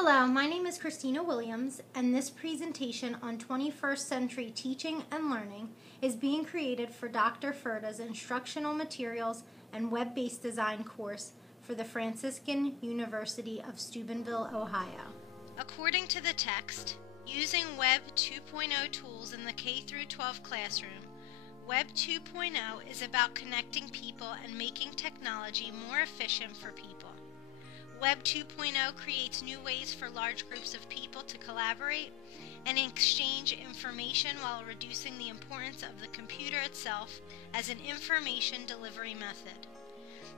Hello, my name is Marino-Williams, and this presentation on 21st century teaching and learning is being created for Dr. Furta's instructional materials and web-based design course for the Franciscan University of Steubenville, Ohio. According to the text, using Web 2.0 tools in the K-12 classroom, Web 2.0 is about connecting people and making technology more efficient for people. Web 2.0 creates new ways for large groups of people to collaborate and exchange information while reducing the importance of the computer itself as an information delivery method.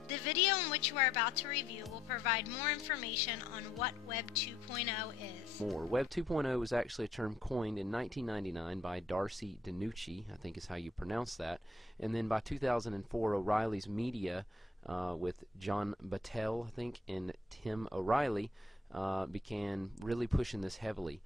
The video in which you are about to review will provide more information on what Web 2.0 is. Web 2.0 was actually a term coined in 1999 by Darcy DiNucci, I think is how you pronounce that, and then by 2004 O'Reilly's Media with John Battelle, I think, and Tim O'Reilly began really pushing this heavily.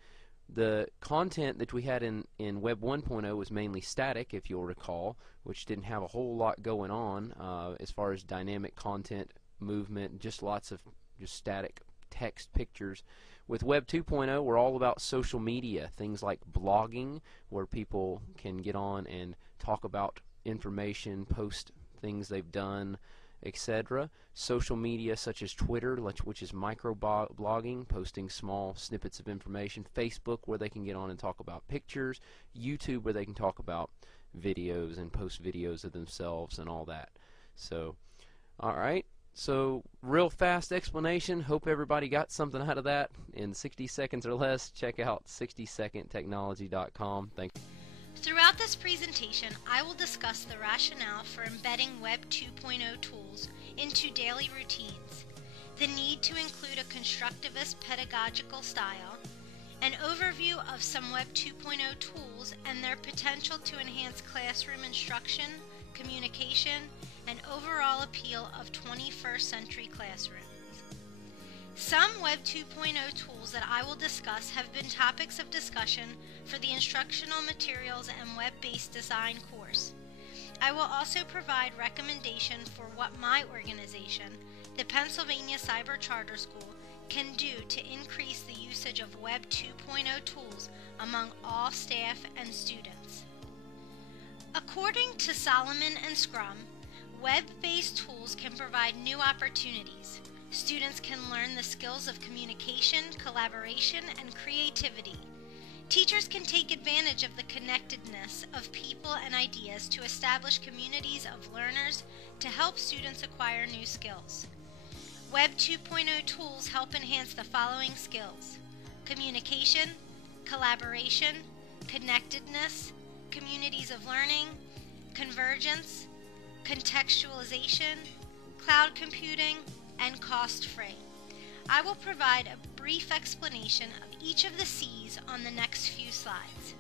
The content that we had in Web 1.0 was mainly static, if you'll recall, which didn't have a whole lot going on as far as dynamic content, movement, just lots of just static text, pictures. With Web 2.0, we're all about social media, things like blogging, where people can get on and talk about information, post things they've done, etc. Social media such as Twitter, which is micro-blogging, posting small snippets of information. Facebook, where they can get on and talk about pictures. YouTube, where they can talk about videos and post videos of themselves and all that. So, alright. So, real fast explanation. Hope everybody got something out of that. In 60 seconds or less, check out 60secondtechnology.com. Thanks. Throughout this presentation, I will discuss the rationale for embedding Web 2.0 tools into daily routines, the need to include a constructivist pedagogical style, an overview of some Web 2.0 tools and their potential to enhance classroom instruction, communication, and overall appeal of 21st century classrooms. Some Web 2.0 tools that I will discuss have been topics of discussion for the Instructional Materials and Web-Based Design course. I will also provide recommendation for what my organization, the Pennsylvania Cyber Charter School, can do to increase the usage of Web 2.0 tools among all staff and students. According to Solomon and Scrum, web-based tools can provide new opportunities. Students can learn the skills of communication, collaboration, and creativity. Teachers can take advantage of the connectedness of people and ideas to establish communities of learners to help students acquire new skills. Web 2.0 tools help enhance the following skills: communication, collaboration, connectedness, communities of learning, convergence, contextualization, cloud computing, and cost-free. I will provide a brief explanation of each of the C's on the next few slides.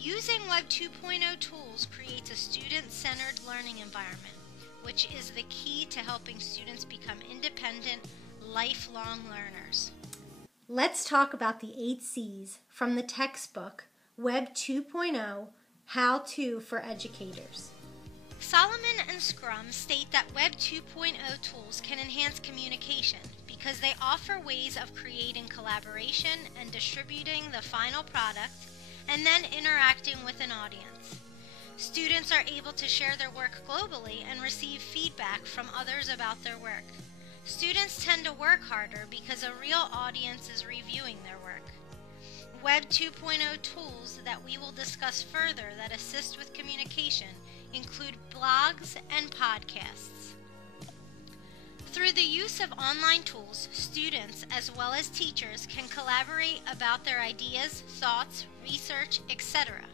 Using Web 2.0 tools creates a student-centered learning environment, which is the key to helping students become independent, lifelong learners. Let's talk about the 8 C's from the textbook Web 2.0 How-To for Educators. Solomon and Scrum state that Web 2.0 tools can enhance communication because they offer ways of creating collaboration and distributing the final product and then interacting with an audience. Students are able to share their work globally and receive feedback from others about their work. Students tend to work harder because a real audience is reviewing their work. Web 2.0 tools that we will discuss further that assist with communication include blogs and podcasts. Through the use of online tools, students as well as teachers can collaborate about their ideas, thoughts, research, etc.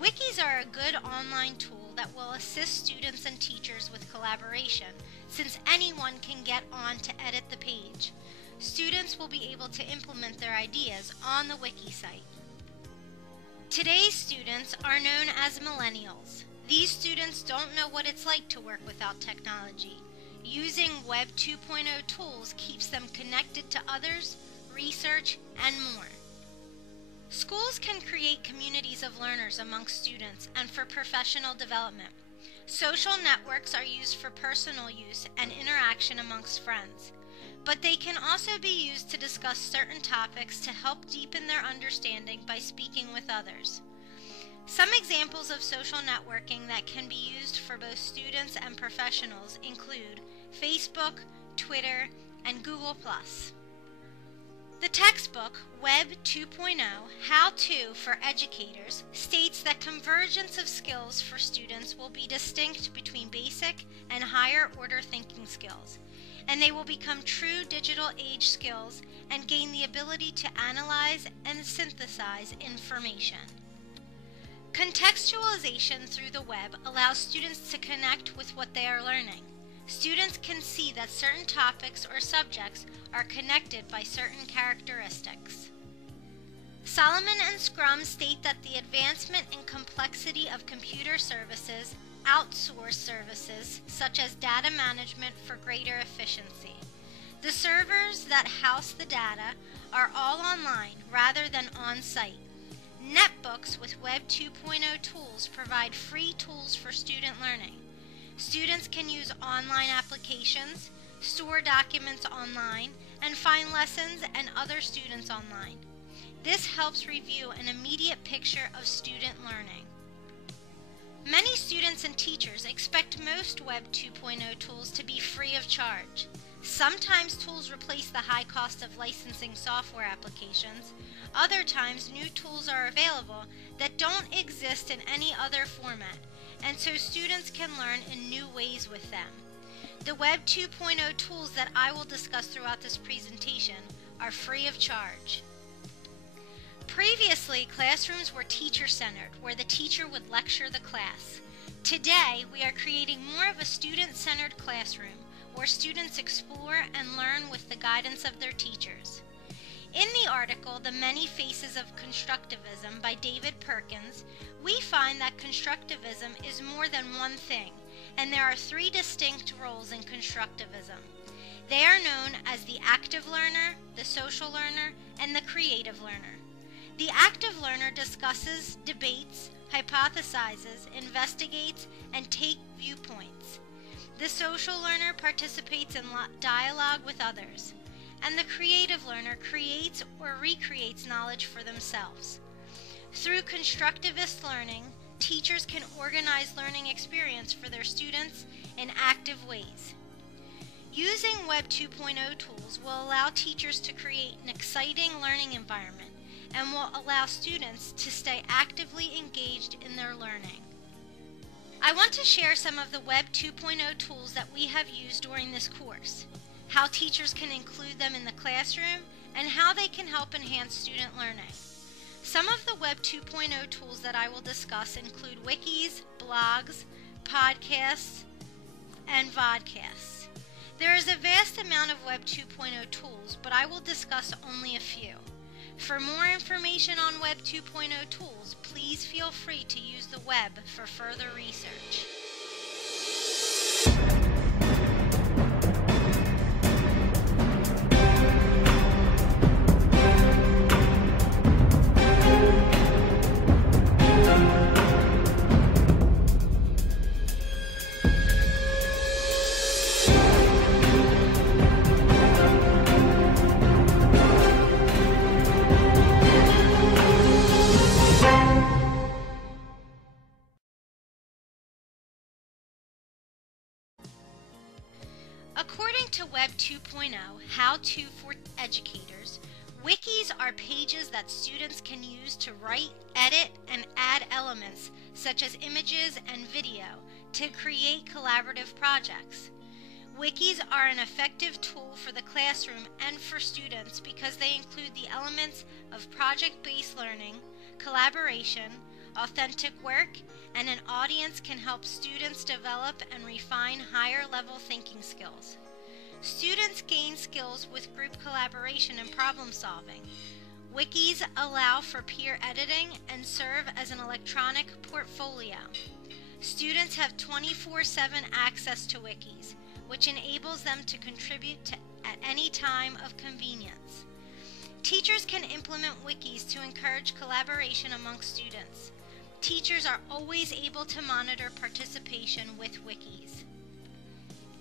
Wikis are a good online tool that will assist students and teachers with collaboration, since anyone can get on to edit the page. Students will be able to implement their ideas on the wiki site. Today's students are known as millennials. These students don't know what it's like to work without technology. Using Web 2.0 tools keeps them connected to others, research, and more. Schools can create communities of learners amongst students and for professional development. Social networks are used for personal use and interaction amongst friends. but they can also be used to discuss certain topics to help deepen their understanding by speaking with others. Some examples of social networking that can be used for both students and professionals include Facebook, Twitter, and Google+. The textbook, Web 2.0, How-To for Educators, states that convergence of skills for students will be distinct between basic and higher order thinking skills, and they will become true digital age skills and gain the ability to analyze and synthesize information. Contextualization through the web allows students to connect with what they are learning. Students can see that certain topics or subjects are connected by certain characteristics. Solomon and Scrum state that the advancement in complexity of computer services outsource services such as data management for greater efficiency. The servers that house the data are all online rather than on-site. Netbooks with Web 2.0 tools provide free tools for student learning. Students can use online applications, store documents online, and find lessons and other students online. This helps review an immediate picture of student learning. Many students and teachers expect most Web 2.0 tools to be free of charge. Sometimes tools replace the high cost of licensing software applications. Other times new tools are available that don't exist in any other format, and so students can learn in new ways with them. The Web 2.0 tools that I will discuss throughout this presentation are free of charge. Previously, classrooms were teacher-centered, where the teacher would lecture the class. Today, we are creating more of a student-centered classroom, where students explore and learn with the guidance of their teachers. In the article, The Many Faces of Constructivism by David Perkins, we find that constructivism is more than one thing, and there are three distinct roles in constructivism. They are known as the active learner, the social learner, and the creative learner. The active learner discusses, debates, hypothesizes, investigates, and takes viewpoints. The social learner participates in dialogue with others, and the creative learner creates or recreates knowledge for themselves. Through constructivist learning, teachers can organize learning experience for their students in active ways. Using Web 2.0 tools will allow teachers to create an exciting learning environment and will allow students to stay actively engaged in their learning. I want to share some of the Web 2.0 tools that we have used during this course, how teachers can include them in the classroom, and how they can help enhance student learning. Some of the Web 2.0 tools that I will discuss include wikis, blogs, podcasts, and vodcasts. There is a vast amount of Web 2.0 tools, but I will discuss only a few. For more information on Web 2.0 tools, please feel free to use the web for further research. According to Web 2.0, How-To for Educators, wikis are pages that students can use to write, edit, and add elements such as images and video to create collaborative projects. Wikis are an effective tool for the classroom and for students because they include the elements of project-based learning, collaboration, authentic work, and an audience can help students develop and refine higher-level thinking skills. Students gain skills with group collaboration and problem solving. Wikis allow for peer editing and serve as an electronic portfolio. Students have 24/7 access to wikis, which enables them to contribute at any time of convenience. Teachers can implement wikis to encourage collaboration amongst students. Teachers are always able to monitor participation with wikis.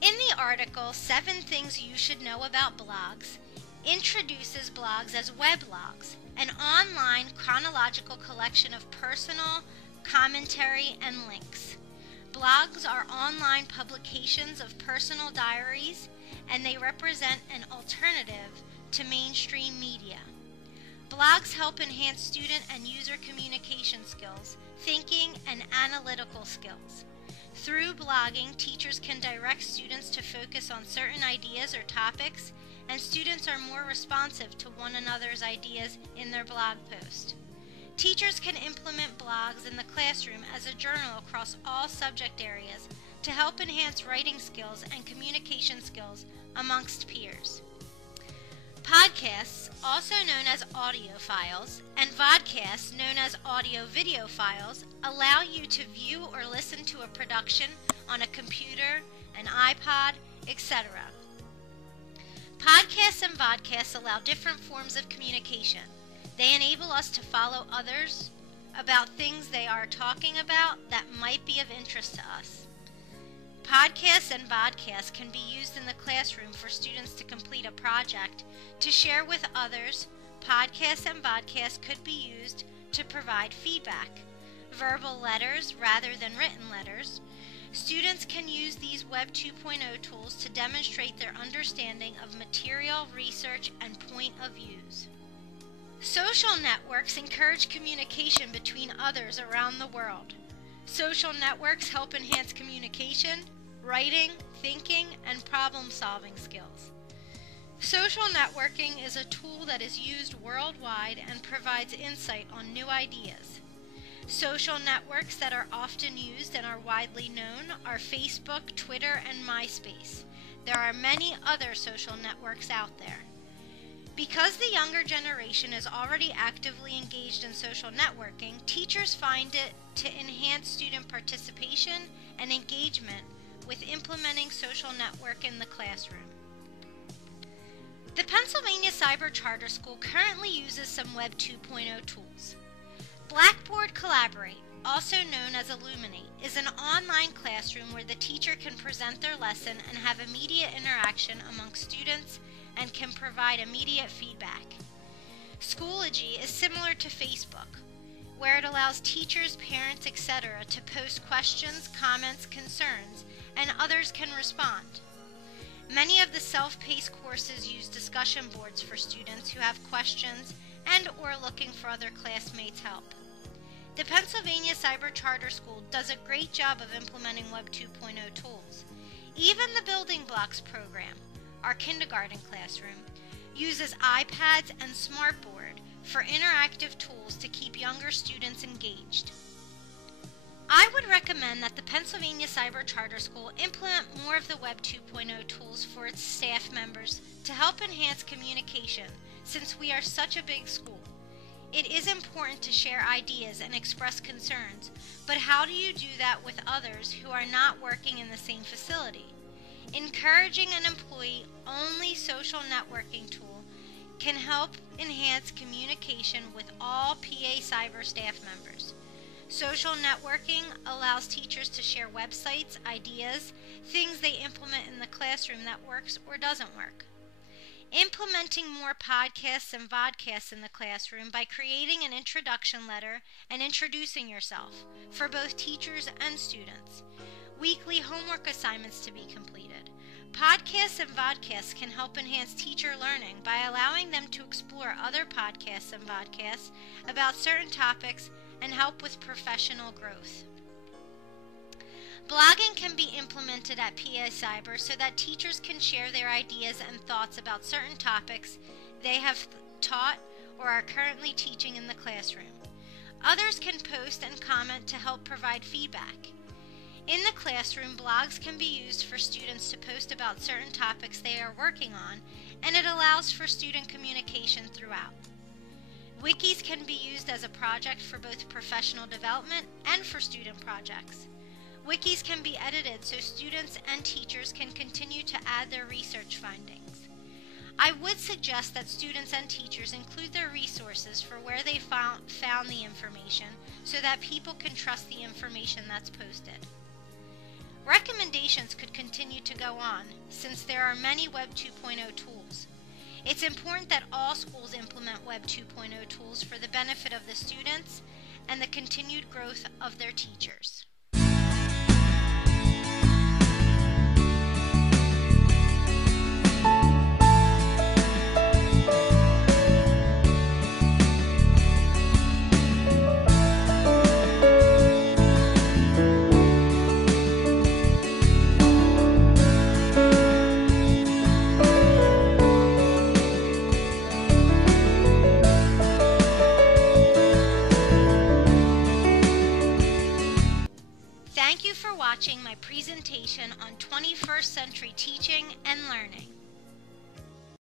In the article, 7 Things You Should Know About Blogs, introduces blogs as weblogs, an online chronological collection of personal, commentary, and links. Blogs are online publications of personal diaries, and they represent an alternative to mainstream media. Blogs help enhance student and user communication skills, thinking, and analytical skills. Through blogging, teachers can direct students to focus on certain ideas or topics, and students are more responsive to one another's ideas in their blog post. Teachers can implement blogs in the classroom as a journal across all subject areas to help enhance writing skills and communication skills amongst peers. Podcasts, also known as audio files, and vodcasts, known as audio-video files, allow you to view or listen to a production on a computer, an iPod, etc. Podcasts and vodcasts allow different forms of communication. They enable us to follow others about things they are talking about that might be of interest to us. Podcasts and vodcasts can be used in the classroom for students to complete a project, to share with others. Podcasts and vodcasts could be used to provide feedback. Verbal letters rather than written letters. Students can use these Web 2.0 tools to demonstrate their understanding of material, research, and point of views. Social networks encourage communication between others around the world. Social networks help enhance communication, writing, thinking, and problem-solving skills. Social networking is a tool that is used worldwide and provides insight on new ideas. Social networks that are often used and are widely known are Facebook, Twitter, and MySpace. There are many other social networks out there. Because the younger generation is already actively engaged in social networking, teachers find it to enhance student participation and engagement with implementing social network in the classroom. The Pennsylvania Cyber Charter School currently uses some Web 2.0 tools. Blackboard Collaborate, also known as Illuminate, is an online classroom where the teacher can present their lesson and have immediate interaction among students and can provide immediate feedback. Schoology is similar to Facebook, where it allows teachers, parents, etc. to post questions, comments, concerns, and others can respond. Many of the self-paced courses use discussion boards for students who have questions and or looking for other classmates' help. The Pennsylvania Cyber Charter School does a great job of implementing Web 2.0 tools. Even the Building Blocks program, our kindergarten classroom, uses iPads and Smartboard for interactive tools to keep younger students engaged. I would recommend that the Pennsylvania Cyber Charter School implement more of the Web 2.0 tools for its staff members to help enhance communication, since we are such a big school. It is important to share ideas and express concerns, but how do you do that with others who are not working in the same facility? Encouraging an employee-only social networking tool can help enhance communication with all PA Cyber staff members. Social networking allows teachers to share websites, ideas, things they implement in the classroom that works or doesn't work. Implementing more podcasts and vodcasts in the classroom by creating an introduction letter and introducing yourself for both teachers and students. Weekly homework assignments to be completed. Podcasts and vodcasts can help enhance teacher learning by allowing them to explore other podcasts and vodcasts about certain topics and help with professional growth. Blogging can be implemented at PA Cyber so that teachers can share their ideas and thoughts about certain topics they have taught or are currently teaching in the classroom. Others can post and comment to help provide feedback. In the classroom, blogs can be used for students to post about certain topics they are working on, and it allows for student communication throughout. Wikis can be used as a project for both professional development and for student projects. Wikis can be edited so students and teachers can continue to add their research findings. I would suggest that students and teachers include their resources for where they found the information so that people can trust the information that's posted. Recommendations could continue to go on, since there are many Web 2.0 tools. It's important that all schools implement Web 2.0 tools for the benefit of the students and the continued growth of their teachers. Thank you for watching my presentation on 21st century teaching and learning.